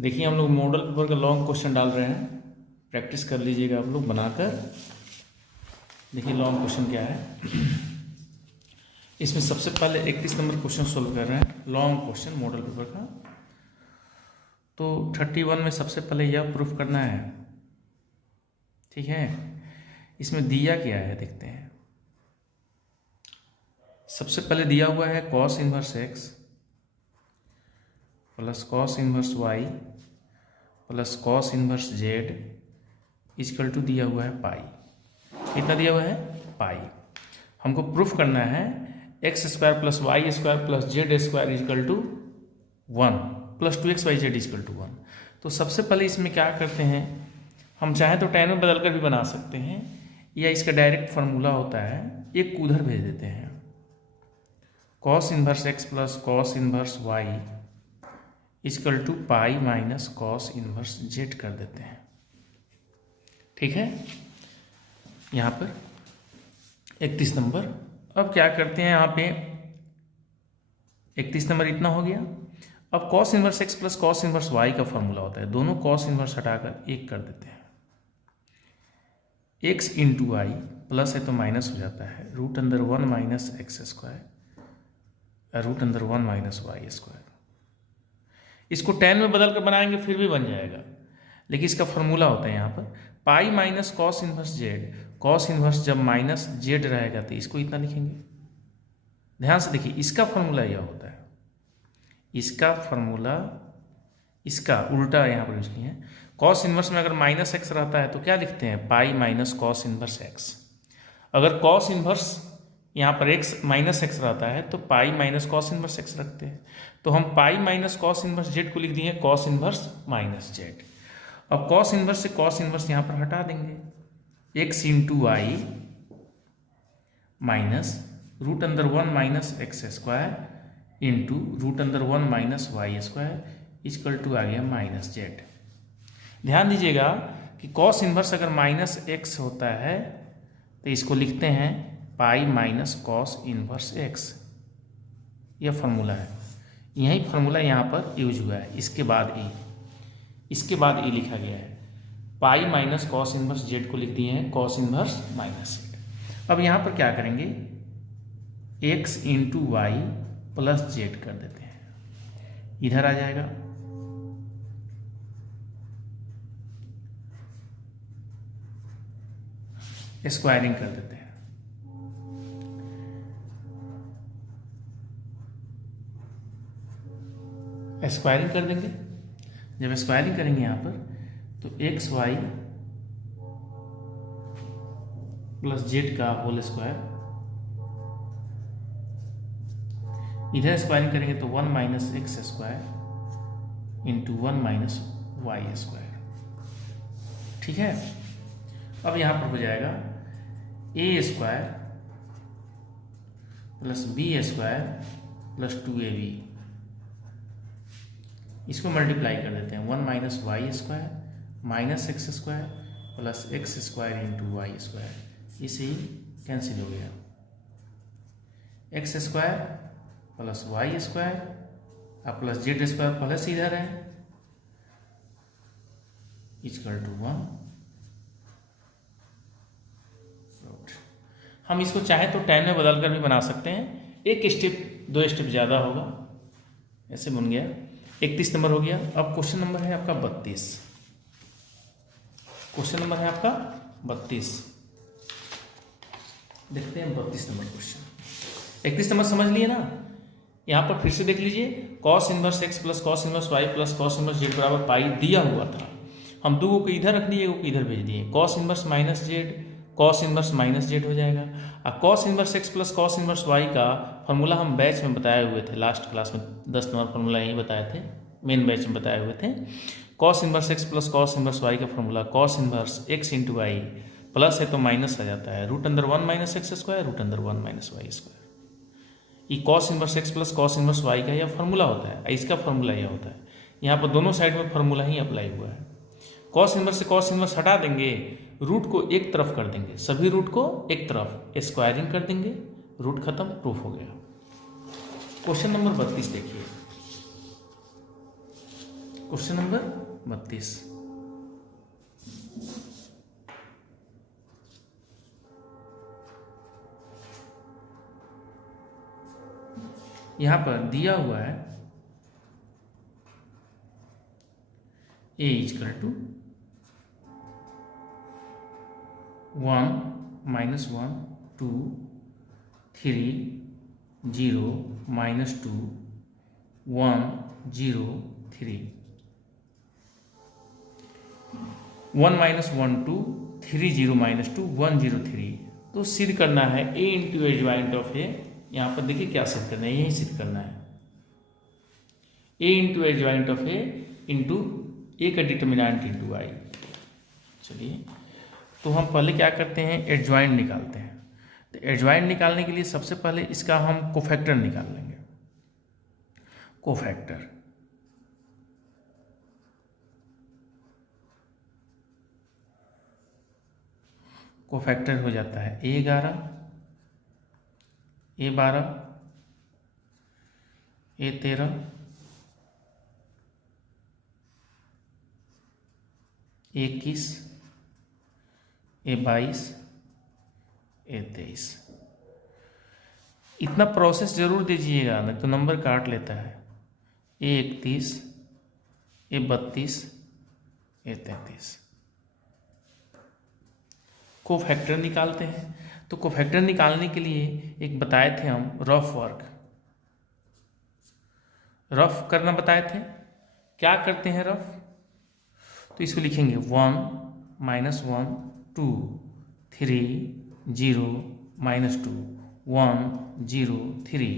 देखिए हम लोग मॉडल पेपर का लॉन्ग क्वेश्चन डाल रहे हैं, प्रैक्टिस कर लीजिएगा आप लोग बनाकर। देखिए लॉन्ग क्वेश्चन क्या है। इसमें सबसे पहले 31 नंबर क्वेश्चन सोल्व कर रहे हैं, लॉन्ग क्वेश्चन मॉडल पेपर का। तो 31 में सबसे पहले यह प्रूफ करना है, ठीक है। इसमें दिया क्या है देखते हैं। सबसे पहले दिया हुआ है cos inverse x plus cos inverse y plus cos inverse z equal to दिया हुआ है पाई। कितना दिया हुआ है? पाई। हमको प्रूफ करना है x square plus y square plus z square equal to 1 plus 2xy z equal to 1। तो सबसे पहले इसमें क्या करते हैं, हम चाहें तो tan में बदल कर भी बना सकते हैं, या इसका डायरेक्ट फार्मूला होता है, एक उधर भेज देते हैं। Cos inverse x plus cos inverse y equal to pi minus cos inverse z कर देते हैं, ठीक है। यहाँ पर 31 नंबर। अब क्या करते हैं, यहाँ पे 31 नंबर इतना हो गया। अब cos inverse x plus cos inverse y का फॉर्मूला होता है, दोनों कॉस इनवर्स हटाकर एक कर देते हैं। एक्स इंटू वाई प्लस है तो माइनस हो जाता है, रूट अंदर 1 माइनस एक्स स्क्वायर रूट अंदर 1 माइनस वाई स्क्वायर। इसको tan में बदल कर बनाएंगे फिर भी बन जाएगा, लेकिन इसका फॉर्मूला होता है यहाँ पर पाई minus cos inverse Z. Cos inverse जब माइनस जेड रहेगा तो इसको इतना लिखेंगे। ध्यान से देखिए, इसका फॉर्मूला यह होता है, इसका फॉर्मूला इसका उल्टा यहाँ पर यूज किए हैं। कॉस इनवर्स में अगर माइनस एक्स रहता है तो क्या लिखते हैं, pi minus cos inverse x. अगर कॉस इनवर्स यहाँ पर एक्स माइनस एक्स रहता है तो pi minus cos inverse x रखते हैं। तो हम pi minus cos inverse z को लिख दिए कॉस इनवर्स माइनस जेड। अब कॉस इनवर्स से कॉस इनवर्स यहाँ पर हटा देंगे, x into y minus root अंदर 1 minus x square into root अंदर 1 minus y square equal to आ गया माइनस जेड। ध्यान दीजिएगा कि कॉस इनवर्स अगर माइनस एक्स होता है तो इसको लिखते हैं pi minus cos inverse x. यह फार्मूला है, यही फार्मूला यहाँ पर यूज हुआ है। इसके बाद ई लिखा गया है, पाई माइनस कॉस इनवर्स जेड को लिख दिए हैं कॉस इनवर्स माइनस जेड। अब यहाँ पर क्या करेंगे, x into y plus z कर देते हैं, इधर आ जाएगा। स्क्वायरिंग कर देते हैं, स्क्वायरिंग कर देंगे। जब स्क्वायरिंग करेंगे यहाँ पर तो एक्स वाई प्लस जेड का होल स्क्वायर, इधर स्क्वायरिंग करेंगे तो 1 minus x square into 1 minus y square, ठीक है। अब यहाँ पर हो जाएगा a square plus b square plus 2ab। इसको मल्टीप्लाई कर देते हैं, 1 minus y square minus x square plus x square into y square. इसे ही कैंसिल हो गया, x square plus y square और प्लस जेड स्क्वायर प्लस इधर है इक्वल टू 1। हम इसको चाहे तो tan में बदल कर भी बना सकते हैं, एक स्टेप 2 स्टेप ज़्यादा होगा। ऐसे बन गया, 31 नंबर हो गया। अब क्वेश्चन नंबर है आपका 32। क्वेश्चन नंबर है आपका 32। देखते हैं 32 नंबर क्वेश्चन। 31 नंबर समझ लिए ना, यहाँ पर फिर से देख लीजिए, cos inverse x plus cos inverse y plus cos inverse z बराबर पाई दिया हुआ था। हम दो को इधर रख दिए, को इधर भेज दिए। Cos inverse minus z cos inverse minus z हो जाएगा। और cos inverse x plus cos inverse y का फॉर्मूला हम बैच में बताए हुए थे, लास्ट क्लास में 10 नंबर फॉर्मूला यही बताए थे, मेन बैच में बताए हुए थे। Cos inverse x plus cos inverse y का formula cos inverse x into y plus है तो माइनस आ जाता है, रूट अंदर 1 माइनस एक्स स्क्वायर रूट अंदर 1 माइनस वाई स्क्वायर। ये cos inverse x plus cos inverse y का यह फॉर्मूला होता है, इसका फॉर्मूला यह होता है। यहाँ पर दोनों साइड में फॉर्मूला ही अप्लाई हुआ है। कॉस इनवर्स से कॉस इनवर्स हटा देंगे, रूट को एक तरफ कर देंगे, सभी रूट को एक तरफ, स्क्वायरिंग कर देंगे, रूट खत्म, प्रूफ हो गया। क्वेश्चन नंबर 32 देखिए, क्वेश्चन नंबर 32। यहां पर दिया हुआ है a इक्वल टू 1 -1 2 3 0 -2 1 0 3 1 -1 2 3 0 -2 1 0 3। तो सिद्ध करना है a into adjoint of a. यहाँ पर देखिए क्या सिद्ध करना है, यही सिद्ध करना है a into adjoint of a into a का डिटर्मिनेंट इंटू आई। चलिए तो हम पहले क्या करते हैं, एडजॉइंट निकालते हैं। तो एडजॉइंट निकालने के लिए सबसे पहले इसका हम कोफैक्टर निकाल लेंगे। कोफैक्टर कोफैक्टर हो जाता है A11 A12 A13 A21 A22 A23। इतना प्रोसेस जरूर दीजिएगा, नहीं तो नंबर काट लेता है। A31 A32 A33 कोफैक्टर निकालते हैं। तो कोफैक्टर निकालने के लिए एक बताए थे हम रफ वर्क, रफ करना बताए थे। क्या करते हैं रफ, तो इसको लिखेंगे 1 -1 2 3 0 -2 1 0 3।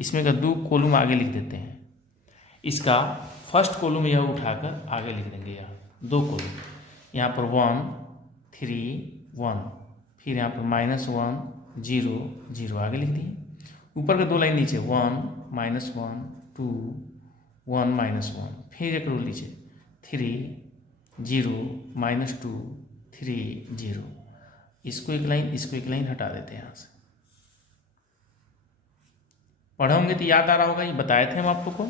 इसमें का 2 कॉलम आगे लिख देते हैं। इसका फर्स्ट कॉलम यह उठाकर आगे लिख देंगे, यह 2 कॉलम। यहाँ पर 1 3 1, फिर यहाँ पर -1 0 0 आगे लिख दिए। ऊपर का 2 लाइन नीचे 1 -1 2 1 -1, फिर एक रोल नीचे 3 0 -2 3 0। इसको एक लाइन हटा देते हैं यहाँ से। पढ़े होंगे तो याद आ रहा होगा, ये बताए थे हम आप लोग को।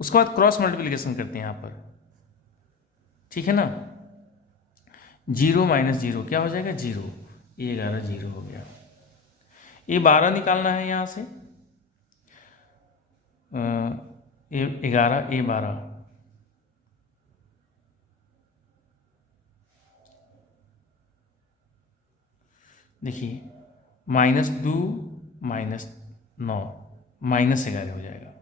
उसके बाद क्रॉस मल्टीप्लिकेशन करते हैं यहाँ पर, ठीक है ना। 0 -0 क्या हो जाएगा 0, A11 0 हो गया। A12 निकालना है यहाँ से, A11 A12 देखिए -2 -9 -11 हो जाएगा,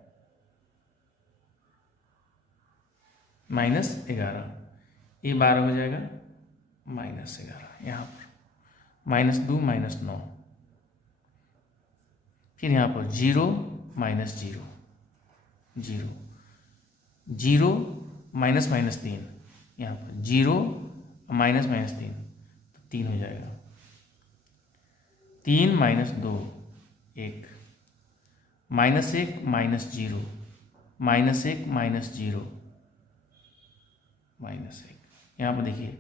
-11। A12 हो जाएगा -11, यहाँ पर -2 -9, फिर यहाँ पर 0 -0 0 0 -3, यहाँ पर 0 -3 तो 3 हो जाएगा। 3 -2 1 -1 -0 -1 -0 -1। यहाँ पर देखिए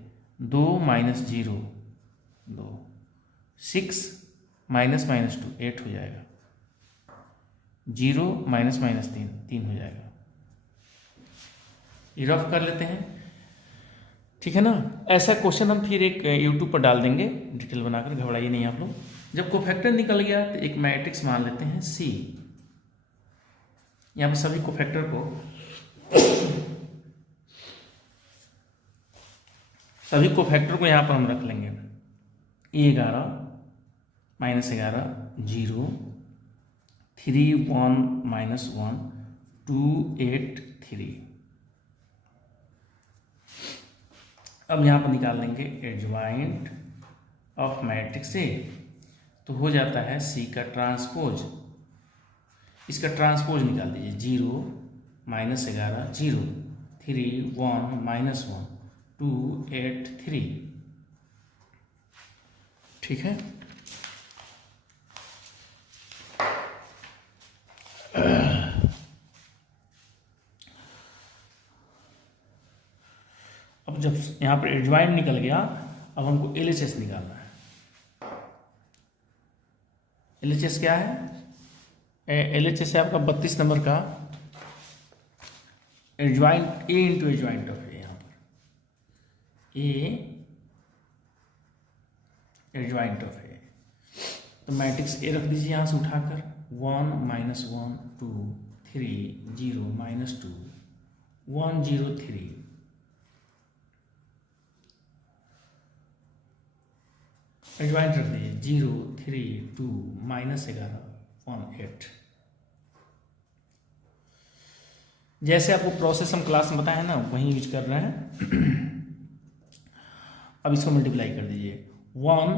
2 -0 2 6 -2 8 हो जाएगा। 0 -3 3 हो जाएगा। ये रफ कर लेते हैं, ठीक है ना। ऐसा क्वेश्चन हम फिर एक यूट्यूब पर डाल देंगे डिटेल बनाकर, घबराइए नहीं आप लोग। जब कोफैक्टर निकल गया तो एक मैट्रिक्स मान लेते हैं C। यहाँ पर सभी कोफैक्टर को यहाँ पर हम रख लेंगे। A11 -11 0 3 1 -1 2 8 3। अब यहाँ पर निकाल लेंगे एडजॉइंट ऑफ मैट्रिक्स A। तो हो जाता है C का ट्रांसपोज। इसका ट्रांसपोज निकाल दीजिए। 0 -11 0 3 1 -1 2 8 3, ठीक है। अब जब यहाँ पर एडजॉइंट निकल गया, अब हमको LHS निकालना है। LHS क्या है? LHS है आपका 32 नंबर का adjoint a into adjoint of a, यहाँ पर ए एडजॉइंट ऑफ ए, तो मैट्रिक्स ए रख दीजिए यहाँ से उठाकर 1 -1 2 3 0 -2 1 0 3, एडजॉइंट रख दीजिए 0 3 2 -11 1 8। जैसे आपको प्रोसेस हम क्लास में बताया है ना, वहीं यूज कर रहे हैं। अब इसको मल्टीप्लाई कर दीजिए, 1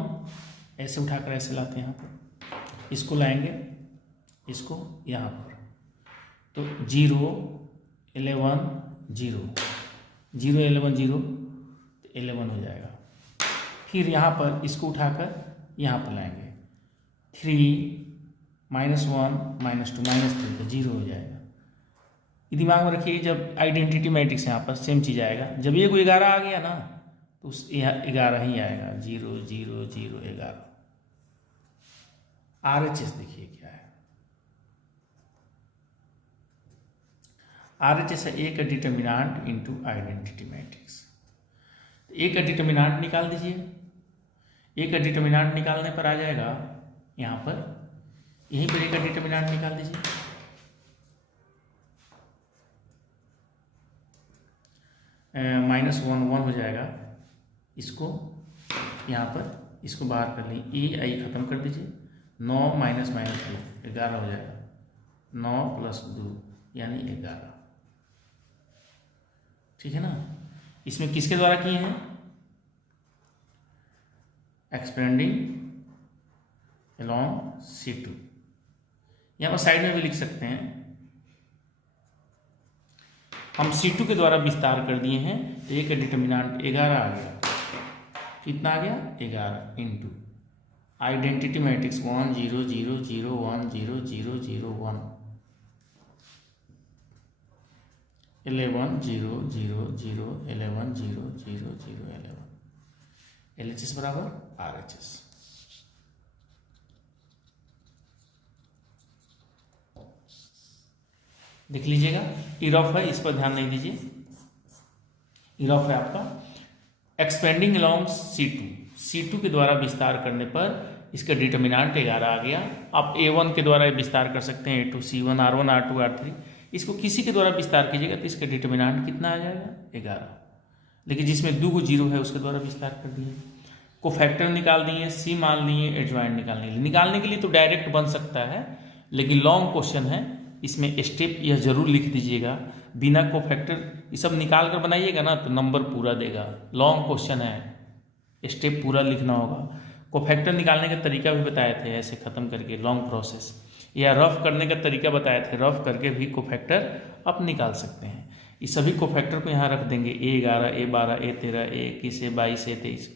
ऐसे उठाकर ऐसे लाते हैं यहाँ पर, इसको लाएंगे इसको यहाँ पर, तो 0 11 0 0 11 0 तो 11 हो जाएगा। फिर यहाँ पर इसको उठाकर यहाँ पर लाएंगे, 3 -1 -2 -3 तो 0 हो जाएगा। ये दिमाग में रखिए, जब आइडेंटिटी मैट्रिक्स यहाँ पर सेम चीज़ आएगा, जब ये कोई 11 आ गया ना तो उस 11 ही आएगा, 0 0 0 11। RHS देखिए क्या है, RHS है ए का डिटर्मिनांट इंटू आइडेंटिटी मैट्रिक्स। ए का डिटर्मिनांट निकाल दीजिए, ए का डिटर्मिनांट निकालने पर आ जाएगा यहाँ पर, यहीं पर ए का डिटर्मिनांट निकाल दीजिए, -1 1 हो जाएगा। इसको यहाँ पर इसको बाहर कर ली, ए आई खत्म कर दीजिए, 9 -2 11 हो जाएगा, 9 + 2 यानी 11, ठीक है ना। इसमें किसके द्वारा किए हैं, एक्सपेंडिंग अलोंग C2। यहाँ पर साइड में भी लिख सकते हैं, हम C2 के द्वारा विस्तार कर दिए हैं, ए का डिटर्मिनांट 11 आ गया, कितना आ गया 11 इंटू आइडेंटिटी मैट्रिक्स 1 0 0 0 1 0 0 0 1 11 0 0 0 11 0 0 0 11, LHS बराबर RHS। देख लीजिएगा, इरफ है, इस पर ध्यान नहीं दीजिए, इरफ है आपका एक्सपेंडिंग अलोंग C2 के द्वारा विस्तार करने पर इसका डिटर्मिनांट 11 आ गया। आप A1 के द्वारा विस्तार कर सकते हैं, A2 C1 R1 R2 R3, इसको किसी के द्वारा विस्तार कीजिएगा तो इसका डिटर्मिनांट कितना आ जाएगा 11, लेकिन जिसमें 2 0 है उसके द्वारा विस्तार कर दिए। कोफैक्टर निकाल दिए, C मान लिए, एडजॉइंट निकालने के लिए तो डायरेक्ट बन सकता है, लेकिन लॉन्ग क्वेश्चन है, इसमें स्टेप यह जरूर लिख दीजिएगा, बिना कोफैक्टर ये सब निकाल कर बनाइएगा ना तो नंबर पूरा देगा। लॉन्ग क्वेश्चन है, स्टेप पूरा लिखना होगा। कोफैक्टर निकालने का तरीका भी बताए थे, ऐसे ख़त्म करके लॉन्ग प्रोसेस, या रफ करने का तरीका बताए थे, रफ करके भी कोफैक्टर आप निकाल सकते हैं। ये सभी कोफैक्टर को यहाँ रख देंगे, A11 A12 A13 A21 A22 A23।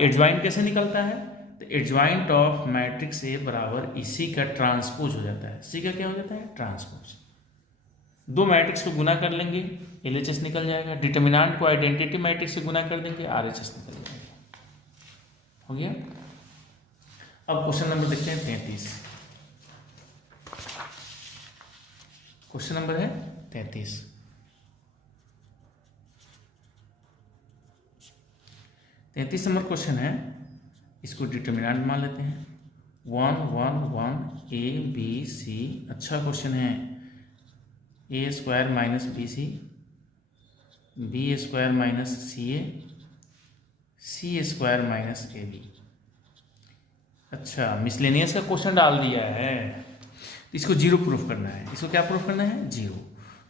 Adjoint कैसे निकलता है, तो एडजॉइंट ऑफ मैट्रिक्स ए बराबर इसी का ट्रांसपोज हो जाता है। इसी का क्या हो जाता है, ट्रांसपोज। 2 मैट्रिक्स को गुना कर लेंगे, LHS निकल जाएगा, डिटर्मिनांट को आइडेंटिटी मैट्रिक्स से गुना कर देंगे, RHS निकल जाएगा। हो गया। अब क्वेश्चन नंबर देखते हैं 33। क्वेश्चन नंबर है 33। 33 नंबर क्वेश्चन है, इसको डिटर्मिनेंट मान लेते हैं 1 1 1 A B C। अच्छा क्वेश्चन है, A² - BC B² - CA C² - AB। अच्छा, मिसलेनियस का क्वेश्चन डाल दिया है, इसको 0 प्रूफ करना है। इसको क्या प्रूफ करना है, 0।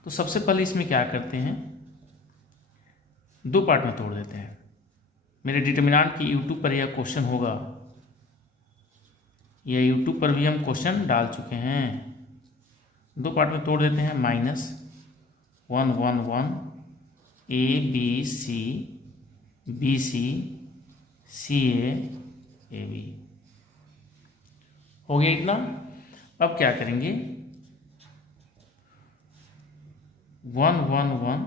तो सबसे पहले इसमें क्या करते हैं, 2 पार्ट में तोड़ देते हैं। मेरे डिटर्मिनेंट की यूट्यूब पर यह क्वेश्चन होगा, यह यूट्यूब पर भी हम क्वेश्चन डाल चुके हैं। 2 पार्ट में तोड़ देते हैं, -1 1 1 A B C B C C A A B। हो गया इतना। अब क्या करेंगे, 1 1 1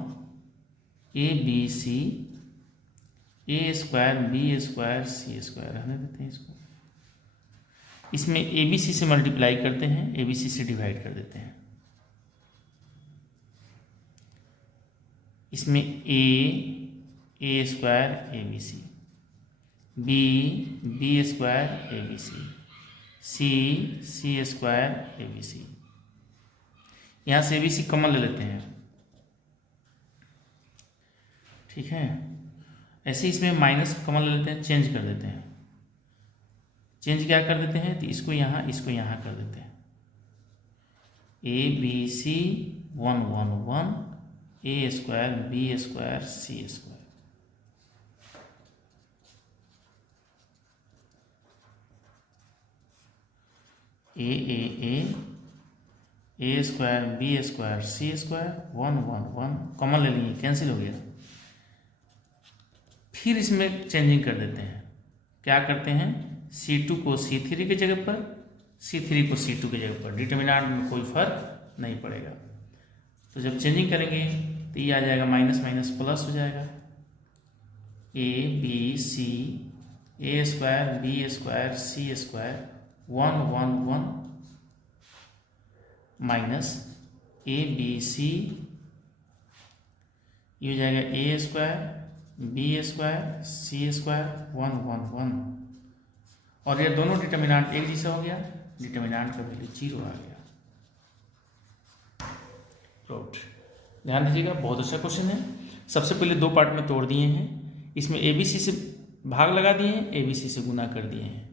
A B C A² B² C² रहने देते हैं इसको। इसमें ABC से मल्टीप्लाई करते हैं, ABC से डिवाइड कर देते हैं। इसमें a square a b c, b square a b c square a b c. यहाँ से ए बी सी कॉमन ले लेते हैं, ठीक है। ऐसे इसमें माइनस कॉमन ले लेते हैं, चेंज कर देते हैं। चेंज क्या कर देते हैं, तो इसको यहाँ कर देते हैं। A b c 1 1 1 a square b square c square. A square b square c square 1 1 1 common ले लिए, कैंसिल हो गया। फिर इसमें चेंजिंग कर देते हैं। क्या करते हैं, C2 को C3 की जगह पर, C3 को C2 की जगह पर। डिटर्मिनेंट में कोई फर्क नहीं पड़ेगा। तो जब चेंजिंग करेंगे तो ये आ जाएगा माइनस माइनस प्लस हो जाएगा। A b c a square b square c square 1 1 1 minus a b c, ये हो जाएगा a square b square c square 1 1 1। और ये दोनों डिटर्मिनेंट एक जैसा हो गया, डिटर्मिनेंट का वैल्यू 0 आ गया। प्रूव्ड। ध्यान दीजिएगा, बहुत अच्छा क्वेश्चन है। सबसे पहले दो पार्ट में तोड़ दिए हैं। इसमें ए बी सी से भाग लगा दिए हैं, ए बी सी से गुना कर दिए हैं,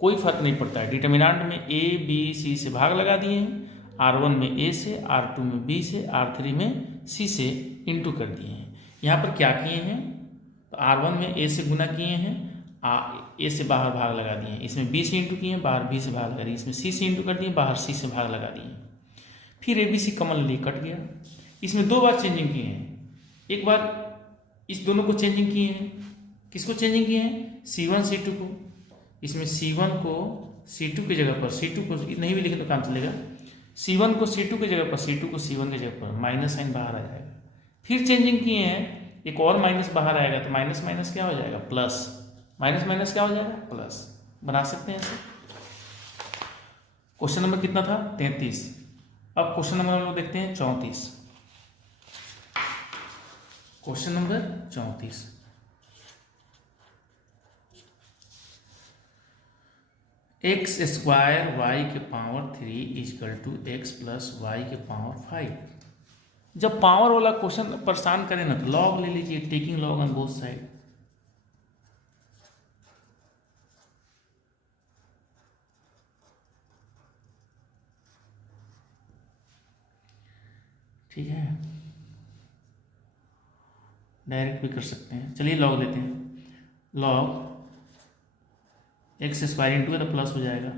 कोई फर्क नहीं पड़ता है। डिटर्मिनेंट में ए बी सी से भाग लगा दिए हैं, R1 में ए से, R2 में बी से, R3 में सी से इंटू कर दिए हैं। यहाँ पर क्या किए हैं, तो R1 में ए से गुना किए हैं, ए से बाहर भाग लगा दिए हैं। इसमें बी से इंटू किए हैं, बाहर बी से भाग लगा दिए। इसमें सी से इंटू कर दिए, बाहर सी से भाग लगा दिए। फिर ए बी सी कॉमन लिए, कट गया। इसमें दो बार चेंजिंग किए हैं। एक बार इस दोनों को चेंजिंग किए हैं। किसको चेंजिंग किए हैं, C1 C2 को। इसमें C1 को C2 की जगह पर, C2 को नहीं भी लिखे तो काम चलेगा, C1 को C2 की जगह पर, C2 को C1 की जगह पर, माइनस साइन बाहर आ जाएगा। फिर चेंजिंग किए हैं, एक और माइनस बाहर आएगा, तो माइनस माइनस क्या हो जाएगा, प्लस। माइनस माइनस क्या हो जाएगा, प्लस। बना सकते हैं ऐसे। क्वेश्चन नंबर कितना था, 33। अब क्वेश्चन नंबर हम लोग देखते हैं 34। Question number 34। X square y के power 3 equal to x plus y के पावर 5। जब पावर वाला क्वेश्चन परेशान करें ना, तो लॉग ले लीजिए, taking log on both side. ठीक है, डायरेक्ट भी कर सकते हैं। चलिए लॉग लेते हैं। लॉग एक्स स्क्वायर इंटू है तो प्लस हो जाएगा,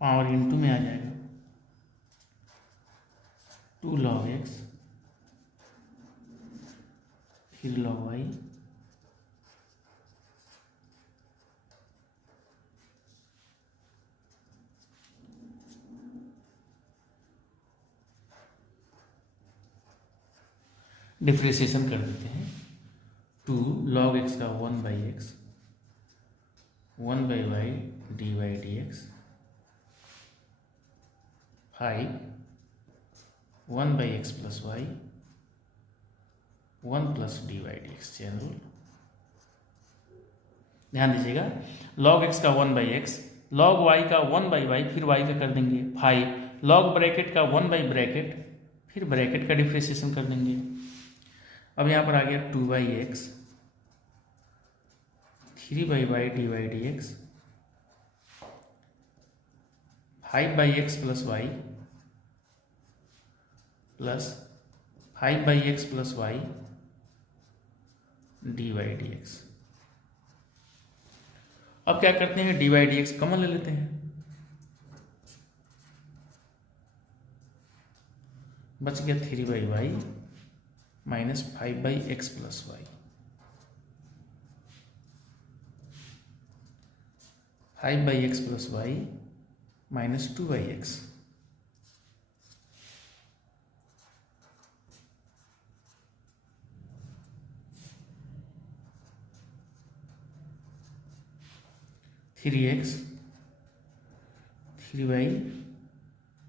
पावर इंटू में आ जाएगा, 2 log x, फिर log y, डिफ्रेंशिएशन कर देते हैं। 2 log x का 1/x 1/y dy/dx 5 1/x plus y 1 plus dy/dx। Chain rule. ध्यान दीजिएगा, log x का 1/x, log y का 1/y, फिर y का कर देंगे 5, log ब्रैकेट का 1/ब्रैकेट, फिर ब्रैकेट का डिफ्रेंशिएशन कर देंगे। अब यहाँ पर आ गया 2/x 3/y dy/dx 5/x plus y plus 5/x plus y dy/dx। अब क्या करते हैं, dy/dx कॉमन ले लेते हैं, बच गया 3/y minus 5/x plus y, 5/x plus y minus 2/x। Three x 3y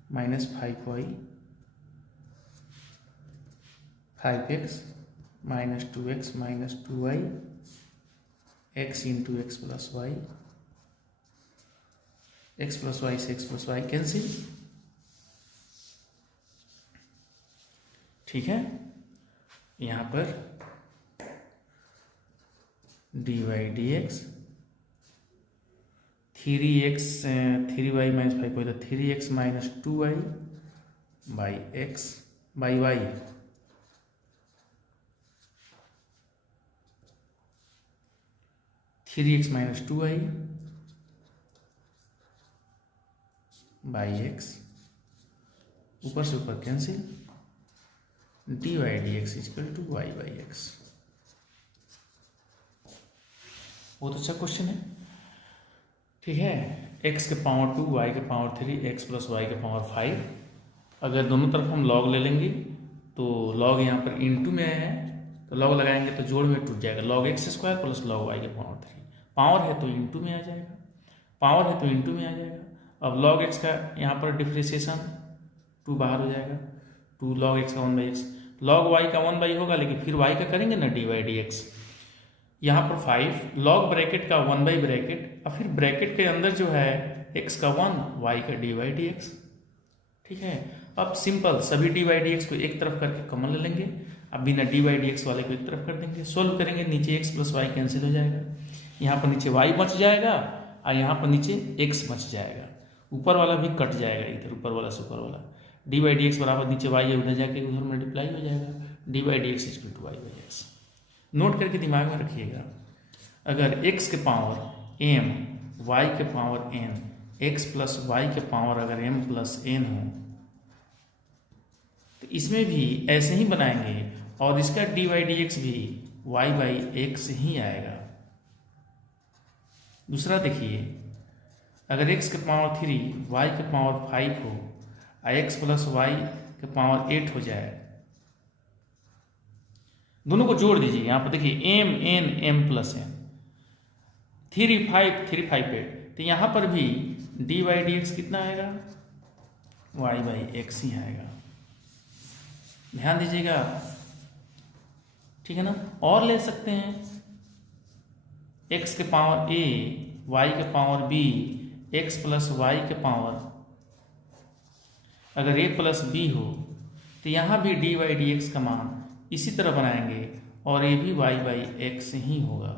minus 5y 5x minus 2x minus 2y x into x plus y, x plus y से एक्स प्लस वाई कैंसिल, ठीक है। यहाँ पर d y d x 3x 3y minus 5 को 3x minus 2y by x by y, three x minus 2y by x, ऊपर से ऊपर cancel, d y d x is equal to y by x. बहुत अच्छा क्वेश्चन है, ठीक है। x के पावर 2 y के पावर 3 x प्लस वाई के पावर 5, अगर दोनों तरफ हम log ले लेंगे तो log यहाँ पर इंटू में है तो log लगाएंगे तो जोड़ में टूट जाएगा, log x square plus log y के पावर 3, पावर है तो इंटू में आ जाएगा, पावर है तो इंटू में आ जाएगा। अब log x का यहाँ पर डिफ्रेंशिएशन 2 बाहर हो जाएगा, 2 log x का 1/x, log y का 1 होगा, लेकिन फिर y का करेंगे ना डी वाई डी एक्स, यहाँ पर 5 log ब्रैकेट का 1 ब्रैकेट और फिर ब्रैकेट के अंदर जो है x का 1 y का डी वाई डी एक्स, ठीक है। अब सिंपल सभी डी वाई डी एक्स को एक तरफ करके कॉमन ले लेंगे, अब बिना डी वाई डी एक्स वाले को एक तरफ कर देंगे, सोल्व करेंगे, नीचे x प्लस वाई कैंसिल हो जाएगा, यहाँ पर नीचे y बच जाएगा और यहाँ पर नीचे x बच जाएगा, ऊपर वाला भी कट जाएगा, इधर ऊपर वाला से ऊपर वाला, डी वाई डी एक्स बराबर नीचे y है, उधर जाके उधर मल्टीप्लाई हो जाएगा, d y d x equal to y by x. Note करके दिमाग में रखिएगा, अगर x के पावर m y के power n x plus y के पावर अगर m प्लस n हो तो इसमें भी ऐसे ही बनाएंगे और इसका डी वाई डी एक्स भी y बाई एक्स ही आएगा। दूसरा देखिए, अगर x के पावर 3 y के पावर 5 हो और x प्लस वाई के पावर 8 हो जाए, दोनों को जोड़ दीजिए। यहाँ पर देखिए m n m plus n 3 5 3 5 8, तो यहाँ पर भी डी वाई डी एक्स कितना आएगा, y बाई एक्स ही आएगा, ध्यान दीजिएगा, ठीक है ना। और ले सकते हैं x के पावर a y के power b x plus y के पावर अगर a प्लस b हो तो यहाँ भी डी वाई डी एक्स का मान इसी तरह बनाएंगे और ये भी y बाई एक्स ही होगा।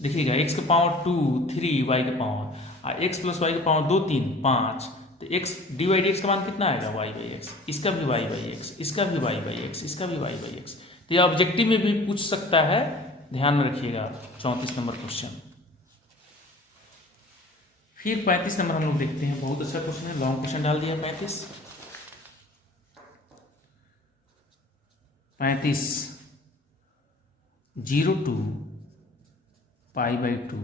देखिएगा x के पावर 2 3 y के पावर और x प्लस वाई के पावर 2 3 5, तो x d y d x का मान कितना आएगा, y बाई एक्स, इसका भी y बाई एक्स, इसका भी y बाई एक्स, इसका भी y बाई एक्स। तो ये ऑब्जेक्टिव में भी पूछ सकता है, ध्यान में रखिएगा। 34 नंबर क्वेश्चन। फिर 35 नंबर हम लोग देखते हैं, बहुत अच्छा क्वेश्चन है, लॉन्ग क्वेश्चन डाल दिया 35 0 to pi by 2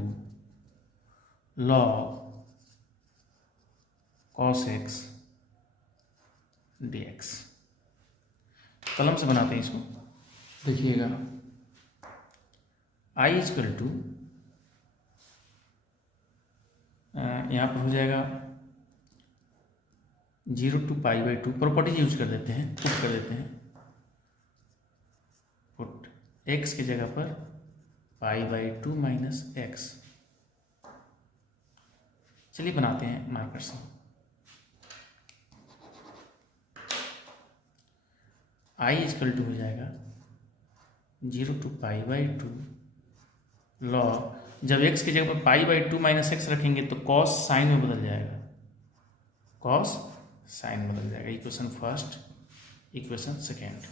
log cos x dx। कलम से बनाते हैं इसको, देखिएगा i इजकल टू यहाँ पर हो जाएगा 0 to pi by 2, properties use कर देते हैं, पुट कर देते हैं, पुट x की जगह पर पाई बाई 2 माइनस एक्स। चलिए बनाते हैं मार्कर से, i इजकल टू हो जाएगा 0 to पाई बाई 2 लॉग, जब x की जगह पर पाई बाई 2 माइनस एक्स रखेंगे तो कॉस साइन में बदल जाएगा, कॉस साइन बदल जाएगा। इक्वेशन फर्स्ट, इक्वेशन सेकेंड,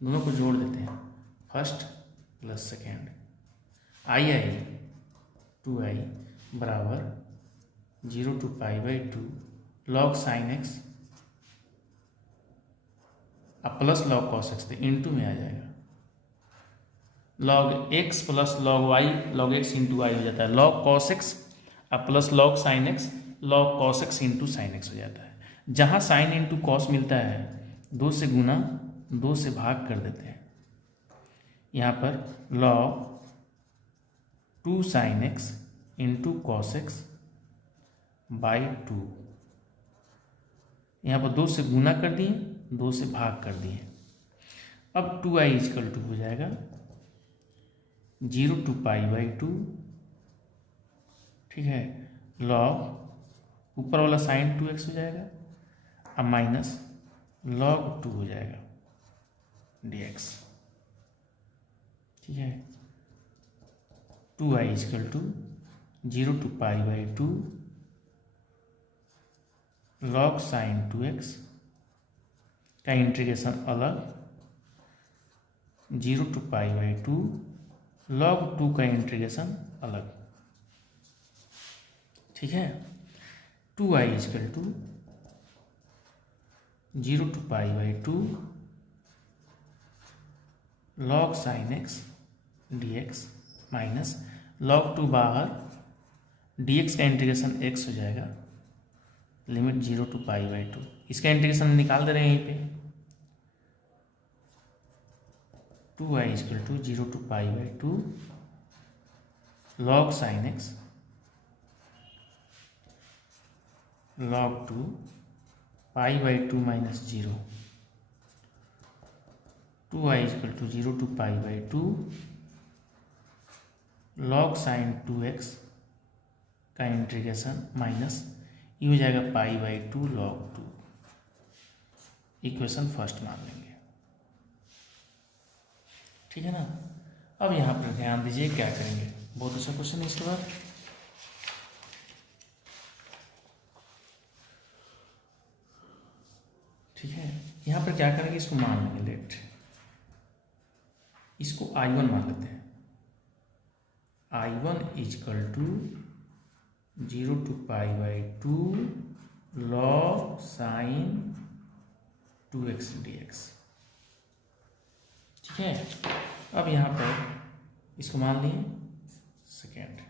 दोनों को जोड़ देते हैं, फर्स्ट प्लस सेकेंड, आई 2i बराबर 0 to pi by 2 log sine x अब प्लस लॉग कॉस एक्स, तो इंटू में आ जाएगा, log x plus log y, log x into y हो जाता है, लॉग कॉस एक्स अब plus log sine x, log cos x into sine x हो जाता है। जहाँ साइन इंटू कॉस मिलता है 2 से गुना 2 से भाग कर देते हैं, यहाँ पर log 2 sin x into cos x by 2, यहाँ पर 2 से गुना कर दिए, 2 से भाग कर दिए। अब 2i इक्वल टू हो जाएगा 0 to पाई बाई 2, ठीक है, लॉग ऊपर वाला साइन 2x हो जाएगा, अब माइनस log 2 हो जाएगा dx, ठीक है। 2i equal to 0 to pi by 2 log sine 2x का इंटीग्रेशन अलग, 0 to पाई बाई 2 log 2 का इंटीग्रेशन अलग, ठीक है। 2i equal to 0 to pi by 2 log sine x dx minus log 2 बाहर, dx का इंटीग्रेशन x हो जाएगा, लिमिट 0 to पाई बाई 2, इसका इंटीग्रेशन निकाल दे रहे हैं यहीं पे। 2i equal to 0 to pi by 2 log sine x log 2 pi by 2 minus 0, 2i equal to 0 to pi by 2 log sine 2x का इंटीग्रेशन माइनस ये हो जाएगा pi by 2 log 2, equation first मान लेंगे, ठीक है ना। अब यहाँ पर ध्यान दीजिए क्या करेंगे, बहुत अच्छा क्वेश्चन है इसके बाद। ठीक है, यहाँ पर क्या करेंगे, इसको मान लेंगे, लेट इसको I1 मान लेते हैं। I1 equal to 0 to pi by 2 log sine 2x dx, ठीक है। अब यहाँ पर इसको मान लिए सेकेंड।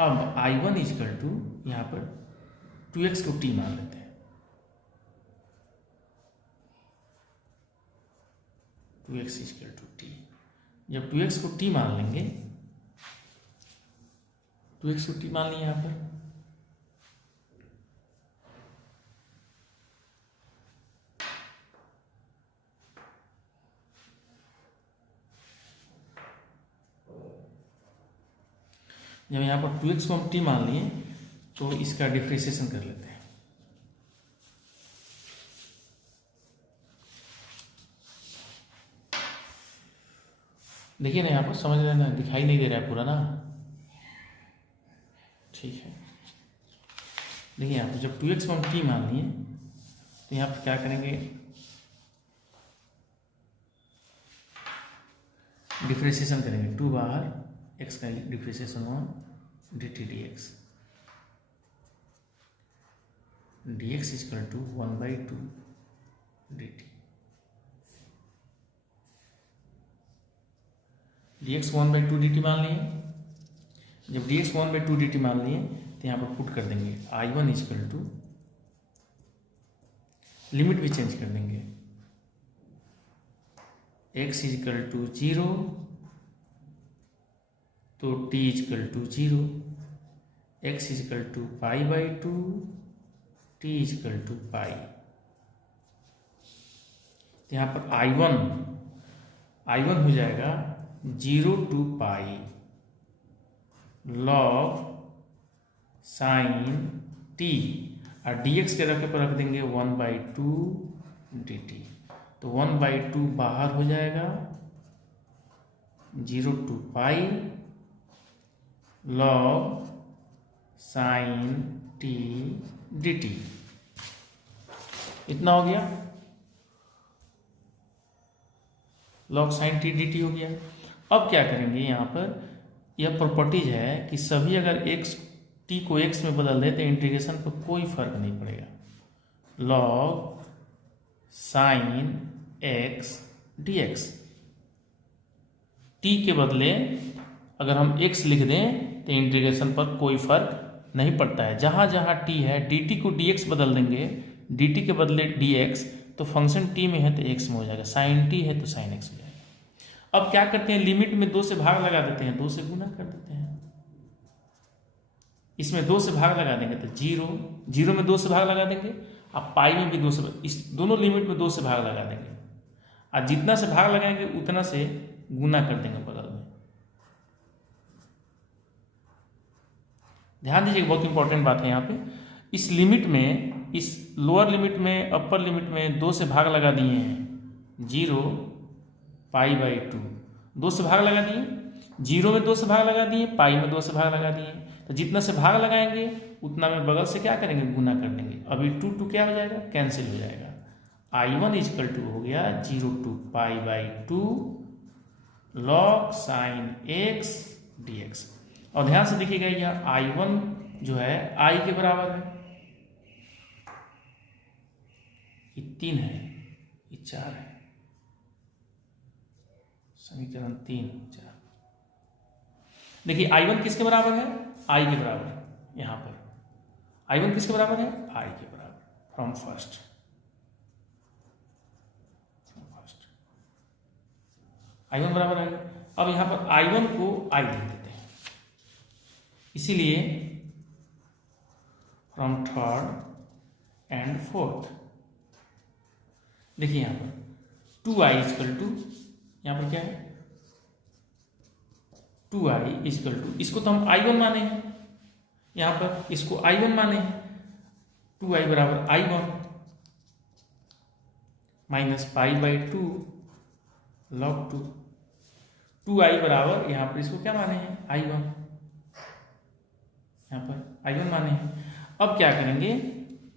अब I1 इक्वल टू यहाँ पर 2x को t मान लेते हैं, two x equal to t. जब 2x को t मान लेंगे, 2x को t मान लिया यहाँ पर, जब यहाँ पर 2x को हम t मान लिए तो इसका डिफ्रेंशिएशन कर लेते हैं। देखिए ना, यहाँ पर समझ रहे हैं ना, दिखाई नहीं दे रहा है पूरा ना, ठीक है। देखिए यहाँ पर जब 2x को हम t मान लिए तो यहाँ पर क्या करेंगे, डिफ्रेंशिएशन करेंगे, 2 बाहर, x का डिफ्रेंशिएशन हुआ dt dx, dx equal to 1/2 dt, dx 1/2 dt मान लिए। जब dx 1/2 dt मान लिए तो यहाँ पर पुट कर देंगे I1 इक्वल टू, लिमिट भी चेंज कर देंगे, x इक्वल टू 0 तो t equal to 0, x equal to pi by 2, t equal to pi. तो यहाँ पर I1 हो जाएगा 0 to pi log sine t, और dx के रखे पर रख देंगे 1/2 dt, तो 1/2 बाहर हो जाएगा, 0 to pi log sine t dt, इतना हो गया, log साइन t dt हो गया। अब क्या करेंगे, यहाँ पर यह प्रॉपर्टीज है कि सभी अगर x t को x में बदल दे तो इंटीग्रेशन पर कोई फर्क नहीं पड़ेगा, log sine x dx, t के बदले अगर हम x लिख दें तो इंटीग्रेशन पर कोई फर्क नहीं पड़ता है। जहाँ जहाँ t है dt को dx बदल देंगे, dt के बदले dx, तो फंक्शन t में है तो x में हो जाएगा, साइन t है तो साइन x हो जाएगा। अब क्या करते हैं, लिमिट में 2 से भाग लगा देते हैं, 2 से गुना कर देते हैं, इसमें 2 से भाग लगा देंगे तो 0, 0 में 2 से भाग लगा देंगे, अब पाई में भी 2 से, इस दोनों लिमिट में 2 से भाग लगा देंगे, और जितना से भाग लगाएंगे उतना से गुना कर देंगे बगल में। ध्यान दीजिए, बहुत इंपॉर्टेंट बात है यहाँ पे। इस लिमिट में, इस लोअर लिमिट में अपर लिमिट में 2 से भाग लगा दिए हैं, 0 पाई बाई 2, 2 से भाग लगा दिए, 0 में 2 से भाग लगा दिए, पाई में 2 से भाग लगा दिए, तो जितना से भाग लगाएंगे उतना में बगल से क्या करेंगे, गुना कर देंगे। अभी 2 क्या हो जाएगा, कैंसिल हो जाएगा। I1 इजकल टू हो गया 0 to pi by 2 log sine x dx। और ध्यान से देखिएगा, यह I1 जो है I के बराबर है, ये 3 है, ये 4 है, समीकरण 3 4। देखिए I1 किसके बराबर है, I के बराबर है। यहाँ पर I1 किसके बराबर है, I के बराबर, फ्रॉम फर्स्ट। I1 बराबर है। अब यहाँ पर I1 को I लिख देते हैं, इसीलिए फ्रॉम थर्ड एंड फोर्थ। देखिए यहाँ पर 2I इजकल टू, यहाँ पर क्या है 2I इजकल टू, इसको तो हम I1 माने हैं, यहाँ पर इसको I1 माने हैं, 2I बराबर I1 minus pi by 2 log 2, 2I बराबर यहाँ पर इसको क्या माने हैं, I1, यहाँ पर I1 माने हैं। अब क्या करेंगे,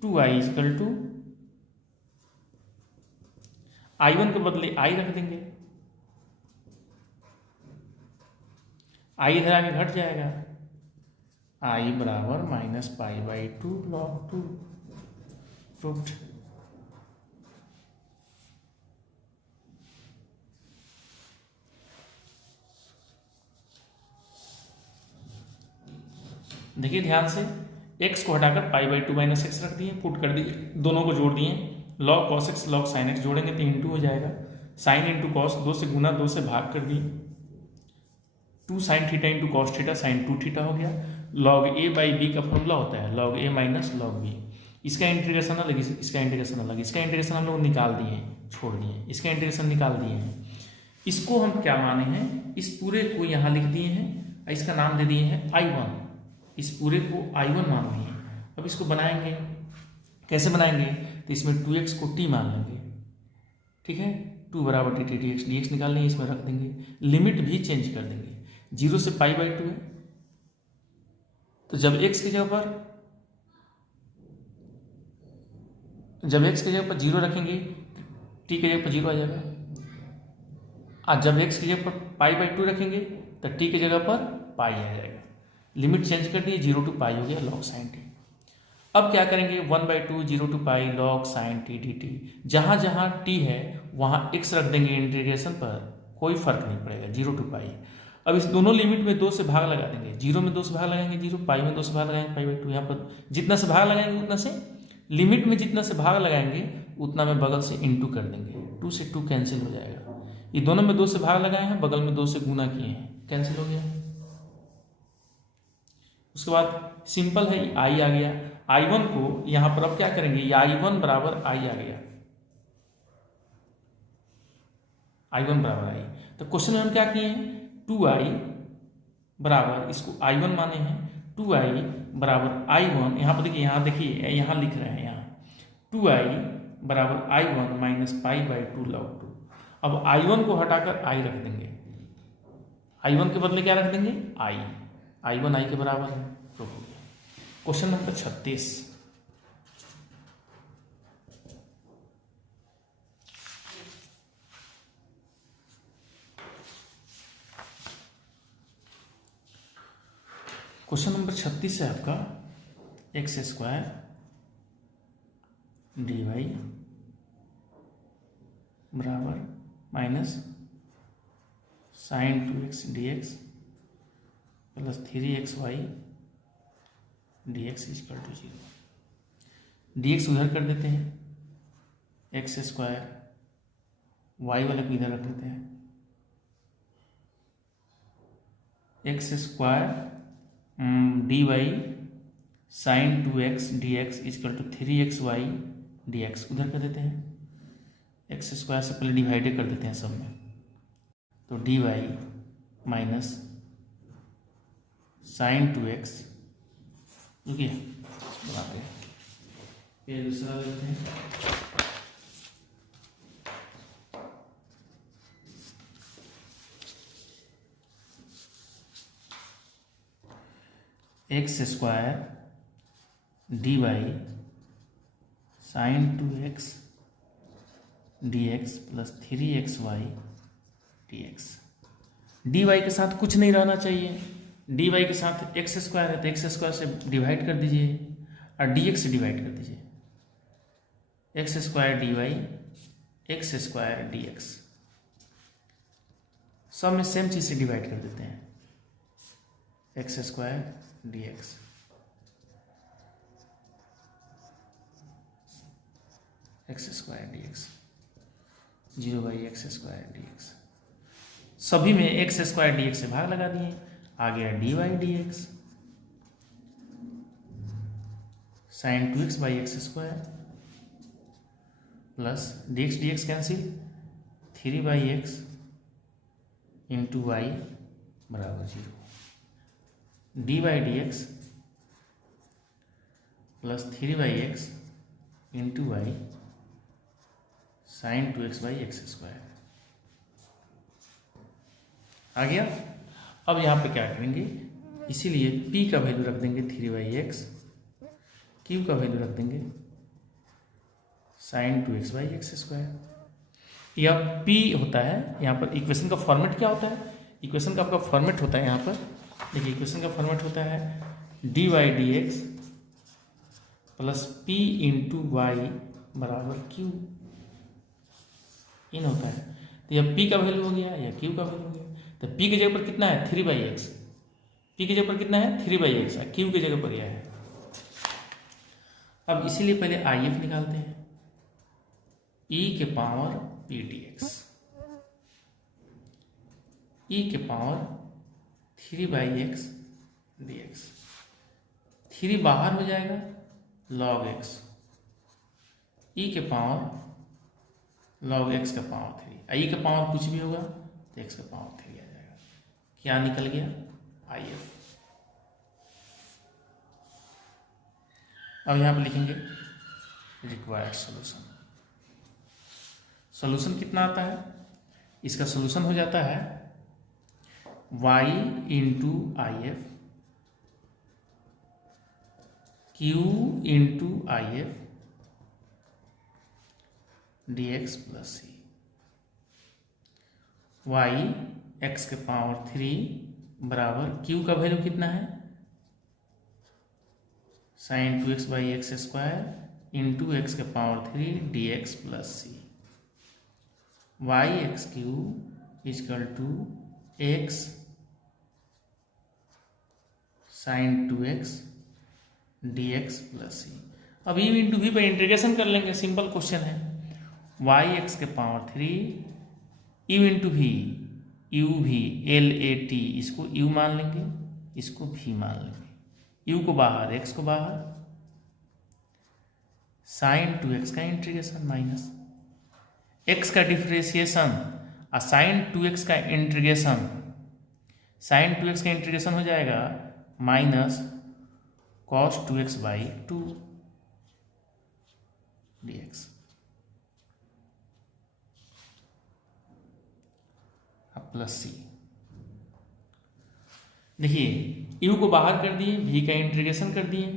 2I इजकल टू, I1 के बदले I रख देंगे, I इधर आके घट जाएगा, I बराबर minus pi by 2 log 2 proved. देखिए ध्यान से, x को हटाकर पाई बाई 2 माइनस एक्स रख दिए, पुट कर दिए, दोनों को जोड़ दिए, log cos x log sin x जोड़ेंगे तो इंटू हो जाएगा, साइन इंटू कॉस, 2 से गुना 2 से भाग कर दिए, 2 sine theta into cos theta sine 2 theta हो गया। log a बाई बी का फॉर्मूला होता है log a minus log b, इसका इंटीग्रेशन अलग, इसका इंटीग्रेशन अलग, इसका इंटीग्रेशन हम लोग निकाल दिए हैं, छोड़ दिए, इसका इंटीग्रेशन निकाल दिए हैं। इसको हम क्या माने हैं, इस पूरे को यहाँ लिख दिए हैं, इसका नाम दे दिए हैं I1, इस पूरे को I1 मान लिए। अब इसको बनाएंगे, कैसे बनाएंगे, तो इसमें 2x को t मान लेंगे, ठीक है, 2 बराबर टी टी dx, dx निकाल लेंगे, इसमें रख देंगे, लिमिट भी चेंज कर देंगे, 0 से पाई बाई 2 है, तो जब x की जगह पर 0 रखेंगे, t की जगह पर 0 आ जाएगा, और जब x की जगह पर पाई बाई 2 रखेंगे तो t की जगह पर पाई आ जाएगा, लिमिट चेंज कर दिए, 0 to पाई हो गया log साइन टी। अब क्या करेंगे, 1/2 0 to pi log sine t d t, जहाँ जहाँ t है वहाँ x रख देंगे इंटीग्रेशन पर, कोई फर्क नहीं पड़ेगा, 0 to पाई। अब इस दोनों लिमिट में 2 से भाग लगा देंगे, 0 में 2 से भाग लगाएंगे 0, पाई में 2 से भाग लगाएंगे पाई बाई 2, यहाँ पर जितना से भाग लगाएंगे उतना से, लिमिट में जितना से भाग लगाएंगे उतना में बगल से इंटू कर देंगे, 2 से 2 कैंसिल हो जाएगा, ये दोनों में 2 से भाग लगाए हैं, बगल में 2 से गुना किए हैं, कैंसिल हो गया। उसके बाद सिंपल है, I आ गया, I1 को यहाँ पर अब क्या करेंगे, I1 बराबर I आ गया, I1 बराबर I, तो क्वेश्चन में हम क्या किए हैं, 2I बराबर, इसको I1 माने हैं, 2I बराबर I1, यहाँ पर देखिए, यहाँ देखिए, यहाँ लिख रहे हैं, यहाँ 2I बराबर I1 minus pi by 2 log 2। अब I1 को हटाकर I रख देंगे, I1 के बदले क्या रख देंगे, I1 I के बराबर है, तो हो गया। क्वेश्चन नंबर 36, क्वेश्चन नंबर 36 है आपका, एक्स स्क्वायर डी वाई बराबर minus sine 2x dx plus 3xy dx equal to 0। dx उधर कर देते हैं, एक्स स्क्वायर वाई वाले को इधर रख देते हैं, x square dy sine 2x dx equal to 3xy dx उधर कर देते हैं, एक्स स्क्वायर से पहले डिवाइडेड कर देते हैं सब में, तो dy माइनस साइन 2x रुकिए बनाते हैं, ये दूसरा लेते हैं, x square dy sine 2x dx plus 3xy dx। dy के साथ कुछ नहीं रहना चाहिए, dy के साथ एक्स स्क्वायर है तो एक्स स्क्वायर से डिवाइड कर दीजिए और dx से डिवाइड कर दीजिए, x square dy x square dx, सब में सेम चीज़ से डिवाइड कर देते हैं, x square dx x square dx 0/x square dx, सभी में एक्स स्क्वायर dx से भाग लगा दिए, आ गया dy dx sine 2x/x square plus dx cancel 3/x into y बराबर 0, dy dx plus 3/x into y sine 2x/x square आ गया। अब यहाँ पे क्या करेंगे, इसीलिए p का वैल्यू रख देंगे 3/x, q का वैल्यू रख देंगे साइन 2x/x स्क्वायर। यह p होता है, यहाँ पर इक्वेशन का फॉर्मेट क्या होता है, इक्वेशन का आपका फॉर्मेट होता है, यहाँ पर देखिए इक्वेशन का फॉर्मेट होता है dy dx plus p into y बराबर q इन होता है, तो यह p का वैल्यू हो गया, यह q का वैल्यू हो गया, तो p की जगह पर कितना है 3/x, p की जगह पर कितना है 3/x, q की जगह पर यह है। अब इसीलिए पहले IF निकालते हैं, e के पावर p dx, e के पावर 3/x dx, 3 बाहर हो जाएगा log x, e के पावर log x का पावर 3, i का पावर कुछ भी होगा तो x का पावर 3 आ जाएगा, क्या निकल गया IF। अब यहाँ पर लिखेंगे रिक्वायर्ड सॉल्यूशन, सॉल्यूशन कितना आता है, इसका सॉल्यूशन हो जाता है y into IF q into IF dx plus c, y x के पावर 3 बराबर q का वैल्यू कितना है sine 2x/x square into x के power 3 dx plus c, y x q equal to x sine 2x dx plus c। अब u into v पर integration कर लेंगे, सिंपल क्वेश्चन है, y एक्स के power 3 u into v, u भी LAT, इसको u मान लेंगे, इसको v मान लेंगे, u को बाहर x को बाहर, साइन 2x का इंटीग्रेशन माइनस x का डिफ्रेंशिएशन और साइन 2x का इंटीग्रेशन, साइन 2x का इंटीग्रेशन हो जाएगा minus cos 2x/2 dx plus c। देखिए u को बाहर कर दिए, v का इंटीग्रेशन कर दिए,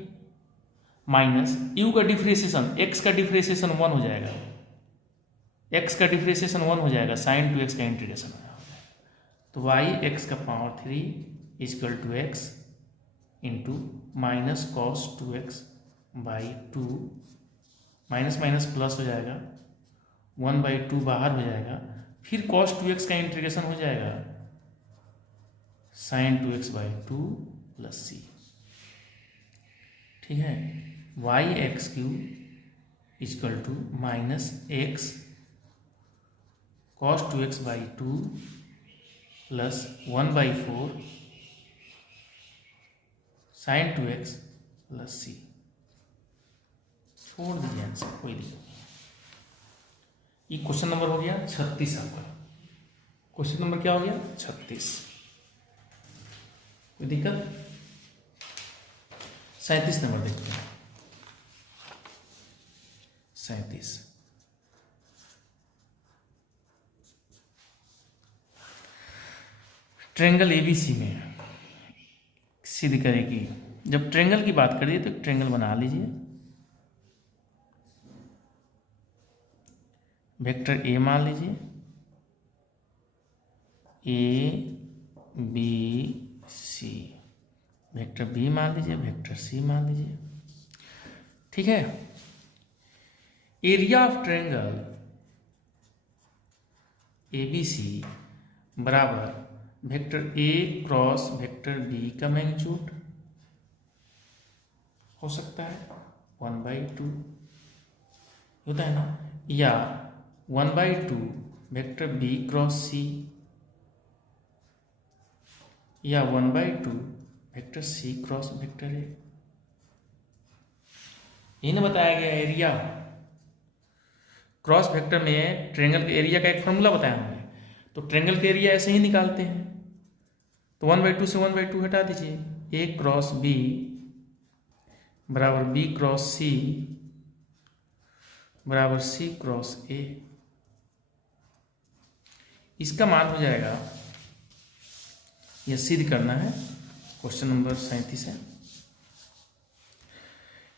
माइनस u का डिफ्रेंशिएशन, x का डिफ्रेंशिएशन 1 हो जाएगा, x का डिफ्रेंशिएशन 1 हो जाएगा, साइन 2x का इंटीग्रेशन हो जाएगा, तो y x का पावर 3 equal to x into minus cos 2x/2, minus minus plus हो जाएगा, 1/2 बाहर हो जाएगा, फिर cos 2x का इंटीग्रेशन हो जाएगा साइन 2x/2 प्लस c, ठीक है, y x q equal to minus x cos 2x/2 plus 1/4 sine 2x plus c, छोड़ दीजिए आंसर, कोई दिक्कत नहीं। ये क्वेश्चन नंबर हो गया 36 आपका। क्वेश्चन नंबर क्या हो गया 36, कोई दिक्कत। 37 नंबर देखते हैं। 37 ट्रेंगल एबीसी में सिद्ध करेगी। जब ट्रेंगल की बात करिए तो ट्रेंगल बना लीजिए। वेक्टर ए मान लीजिए, a b c. Vector b मान लीजिए, वेक्टर सी मान लीजिए। ठीक है। Area of triangle a b c बराबर vector a cross vector b का मैग्नीट्यूड हो सकता है 1/2 होता है ना, या 1/2 वेक्टर बी क्रॉस सी, या 1/2 vector c cross vector a. इन्हें बताया गया एरिया। क्रॉस वेक्टर में ट्रायंगल के एरिया का एक फॉर्मूला बताया हमने, तो ट्रायंगल के एरिया ऐसे ही निकालते हैं। तो 1/2 से 1/2 हटा दीजिए, ए क्रॉस बी बराबर बी क्रॉस सी बराबर सी क्रॉस ए। इसका मान हो जाएगा, यह सिद्ध करना है, क्वेश्चन नंबर 37 है।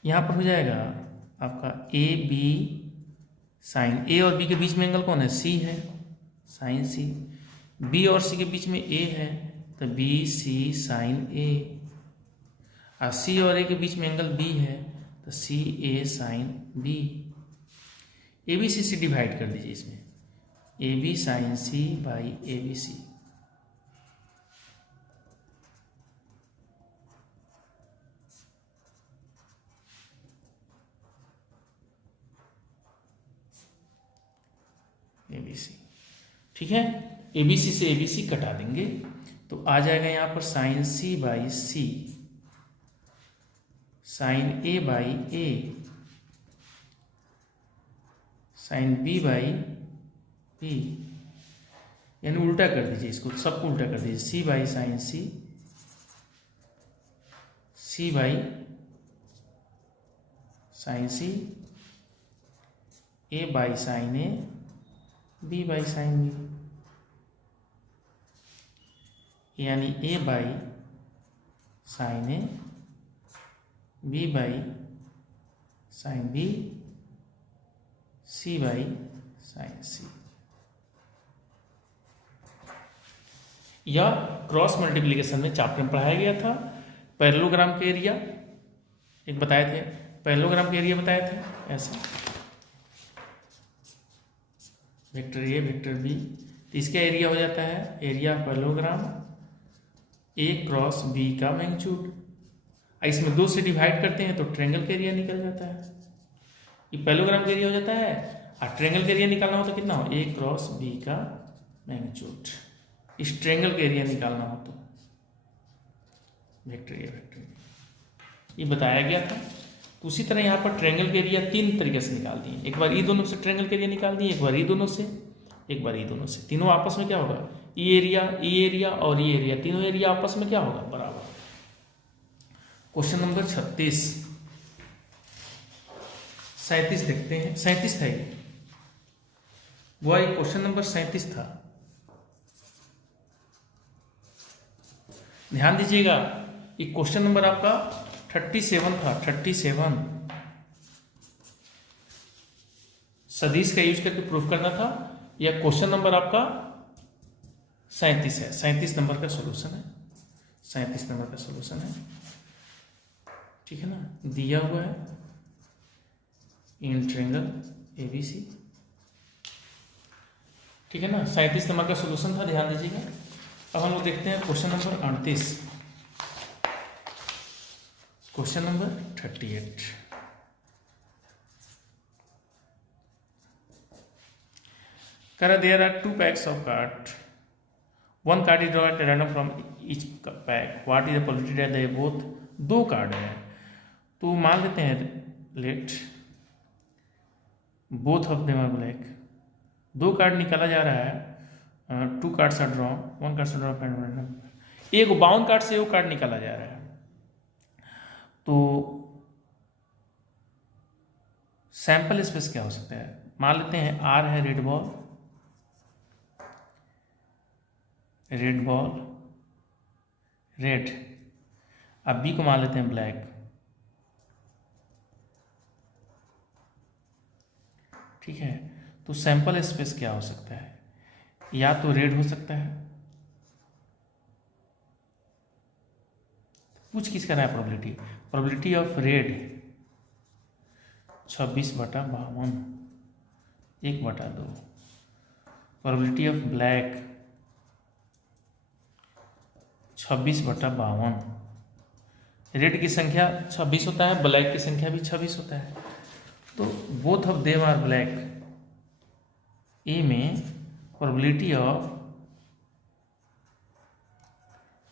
यहां पर हो जाएगा आपका ए बी साइन, ए और बी के बीच में एंगल कौन है, सी है, साइन सी। बी और सी के बीच में ए है, तो बी सी साइन ए। और सी और ए के बीच में एंगल बी है, तो c a sine b. A b c से डिवाइड कर दीजिए इसमें, a b sine c by a b c. A b c, ठीक है। ए बी सी से ए बी सी कटा देंगे, तो आ जाएगा यहां पर sine c by c, sine a by a, sine b by b. यानी उल्टा कर दीजिए इसको, सबको उल्टा कर दीजिए, c by sine c, c by sine c, a by sine a, b by sine b. यानी a by sine a, b by sine b, c by sine c. यह क्रॉस मल्टीप्लिकेशन में चैप्टर में पढ़ाया गया था। Parallelogram के area एक बताए थे, पैरेललोग्राम के एरिया बताए थे ऐसे, वेक्टर ए वेक्टर बी। तो इसका एरिया हो जाता है area of parallelogram a cross b का मैग्नीट्यूड। इसमें 2 से डिवाइड करते हैं तो ट्रायंगल का एरिया निकल जाता है। ये पैरेललोग्राम का एरिया हो जाता है, और ट्रायंगल का एरिया निकालना हो तो कितना हो, ए क्रॉस बी का मैग्नीट्यूड। इस ट्रायंगल का एरिया निकालना हो तो वेक्टर ए वेक्टर बी, ये बताया गया था। तो उसी तरह यहाँ पर ट्रायंगल के एरिया 3 तरीके से निकाल दिए। एक बार ये दोनों से ट्रायंगल के एरिया निकाल दिए, एक बार ये दोनों से, एक बार ये दोनों से। तीनों आपस में क्या होगा, ये एरिया और ये एरिया, तीनों एरिया आपस में क्या होगा, बराबर। क्वेश्चन नंबर 36 37 देखते हैं। 37 था ये, वो एक क्वेश्चन नंबर 37 था। ध्यान दीजिएगा, ये क्वेश्चन नंबर आपका 37 था। 37 सदिश का यूज करके प्रूफ करना था। यह क्वेश्चन नंबर आपका 37 है। 37 नंबर का सॉल्यूशन है, 37 नंबर का सॉल्यूशन है, ठीक है ना। दिया हुआ है इन ट्रायंगल एबीसी, ठीक है ना। 37 नंबर का सॉल्यूशन था, ध्यान दीजिएगा। अब हम लोग देखते हैं क्वेश्चन नंबर 38, क्वेश्चन नंबर 38। करा there are 2 packs of card, one card is drawn at random from each pack, what is the probability that they both, 2 card है, तो मान लेते हैं let both of them are black, 2 card निकाला जा रहा है, 2 cards are draw, 1 cards are draw, एक बाउंड कार्ड से 1 कार्ड निकाला जा रहा है। तो सैंपल स्पेस क्या हो सकता है, मान लेते हैं R है रेड बॉल, रेड, अब B को मान लेते हैं ब्लैक, ठीक है। तो सैंपल स्पेस क्या हो सकता है, या तो रेड हो सकता है, पूछ किसका रहा है probability of red 26/52, 1/2, probability of black 26/52, red की संख्या 26 होता है, ब्लैक की संख्या भी 26 होता है। तो both of them are black, a में probability of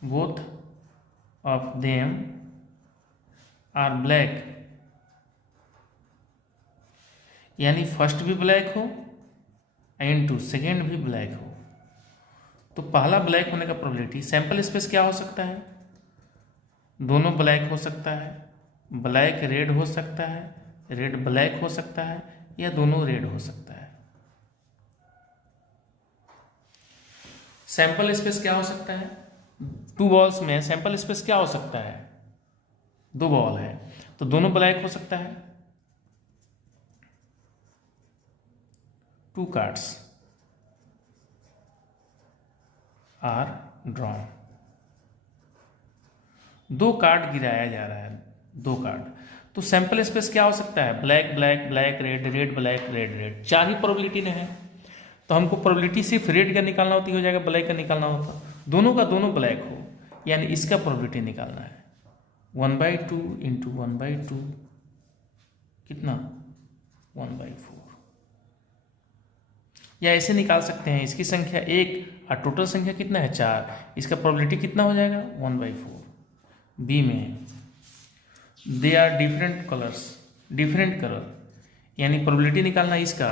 both of them are black, यानी फर्स्ट भी ब्लैक हो एंड टू सेकेंड भी ब्लैक हो। तो पहला ब्लैक होने का प्रोबेबिलिटी, सैंपल स्पेस क्या हो सकता है, दोनों ब्लैक हो सकता है, ब्लैक रेड हो सकता है, रेड ब्लैक हो सकता है, या दोनों रेड हो सकता है। सैंपल स्पेस क्या हो सकता है, 2 बॉल्स में सैंपल स्पेस क्या हो सकता है, 2 बॉल है तो दोनों ब्लैक हो सकता है, 2 कार्ड्स आर ड्रॉन, 2 कार्ड गिराया जा रहा है, 2 कार्ड। तो सैंपल स्पेस क्या हो सकता है, black black black red, red black red red, 4 ही प्रोबेबिलिटी ने है। तो हमको प्रोबेबिलिटी सिर्फ रेड का निकालना होती हो जाएगा, ब्लैक का निकालना होता, दोनों का दोनों ब्लैक हो, यानी इसका प्रोबेबिलिटी निकालना है 1/2 इंटू 1/2 कितना 1/4, या ऐसे निकाल सकते हैं, इसकी संख्या 1 और टोटल संख्या कितना है 4, इसका प्रोबेबिलिटी कितना हो जाएगा 1/4। बी में they are different colours, different colour, यानी प्रोबेबिलिटी निकालना इसका,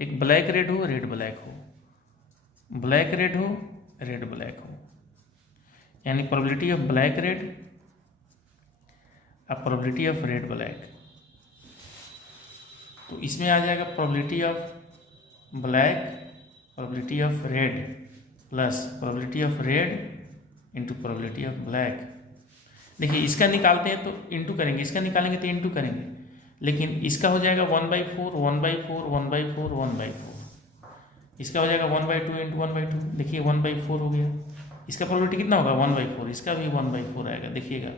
एक ब्लैक रेड हो रेड ब्लैक हो, ब्लैक रेड हो रेड ब्लैक हो, यानी प्रोबेबिलिटी ऑफ ब्लैक रेड और प्रोबेबिलिटी ऑफ रेड ब्लैक। तो इसमें आ जाएगा probability of black, probability of red plus probability of red into probability of black. देखिए इसका निकालते हैं तो इंटू करेंगे, इसका निकालेंगे तो इंटू करेंगे, लेकिन इसका हो जाएगा 1/4 1/4 1/4 1/4, इसका हो जाएगा 1/2 इंटू 1/2, देखिए 1/4 हो गया, इसका प्रोबेबिलिटी कितना होगा 1/4, इसका भी 1/4 आएगा, देखिएगा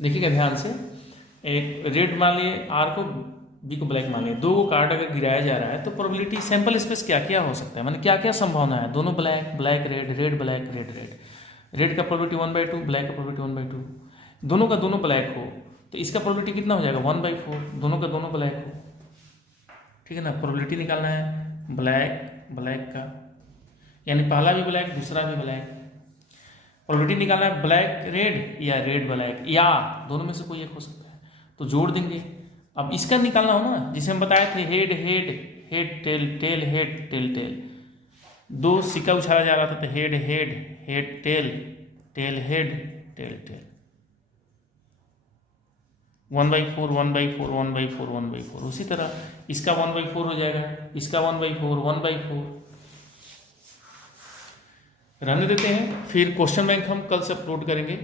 देखिएगा ध्यान से। एक रेड मान लिए, आर को बी को ब्लैक मान लिए, 2 कार्ड अगर गिराया जा रहा है तो प्रोबेबिलिटी सैंपल स्पेस क्या क्या हो सकता है, माने क्या क्या संभावना है, दोनों black black red red black red red, red का प्रोबेबिलिटी 1/2, ब्लैक का प्रोबेबिलिटी 1/2, दोनों का दोनों ब्लैक हो तो इसका प्रोबेबिलिटी कितना हो जाएगा 1/4, दोनों का दोनों ब्लैक हो, ठीक है ना। प्रोबेबिलिटी निकालना है ब्लैक ब्लैक का, यानी पहला भी ब्लैक दूसरा भी ब्लैक, प्रोबेबिलिटी निकालना है ब्लैक रेड या रेड ब्लैक, या दोनों में से कोई एक हो सकता है, तो जोड़ देंगे। अब इसका निकालना हो ना, जिसे हम बताए थे head head head tail tail head tail tail, 2 सिक्का उछाला जा रहा था, तो head head head tail tail head tail tail, 1/4 1/4 1/4 1/4, उसी तरह इसका 1/4 हो जाएगा, इसका 1/4 1/4। रहने देते हैं, फिर क्वेश्चन बैंक हम कल से अपलोड करेंगे।